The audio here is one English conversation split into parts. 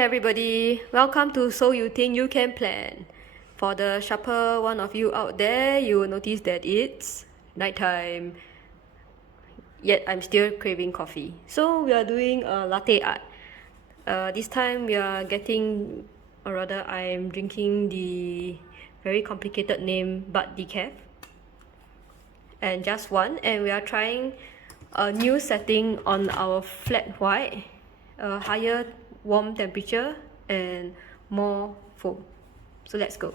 everybody, welcome to So You Think You Can Plan. For the sharper one of you out there, you will notice that it's nighttime, yet I'm still craving coffee. So we are doing a latte art. This time we are getting, or rather I'm drinking the very complicated name but decaf, and just one, and we are trying a new setting on our flat white, a higher warm temperature and more foam. So let's go.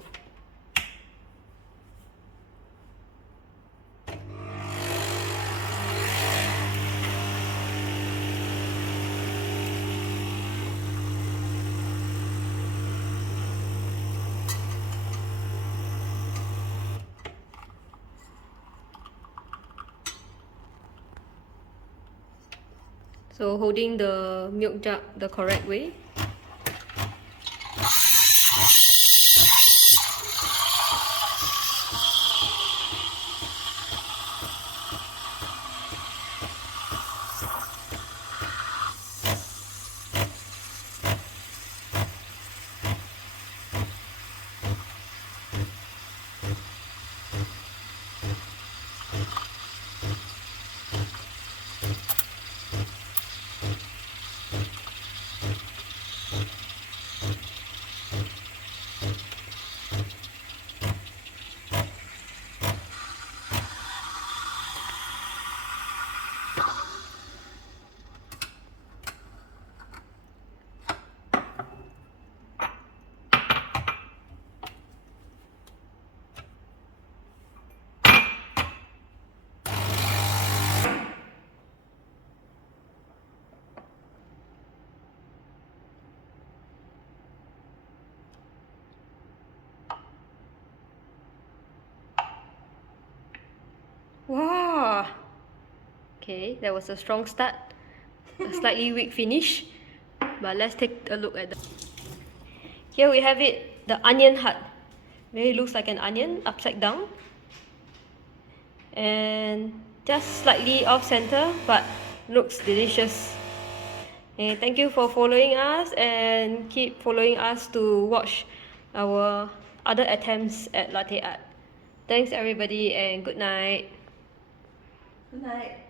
So holding the milk jug the correct way. Wow! Okay, that was a strong start. A slightly weak finish. But let's take a look at the... Here we have it, the onion heart. Really looks like an onion upside down. And just slightly off center, but looks delicious. And thank you for following us, and keep following us to watch our other attempts at latte art. Thanks everybody, and good night. Good night.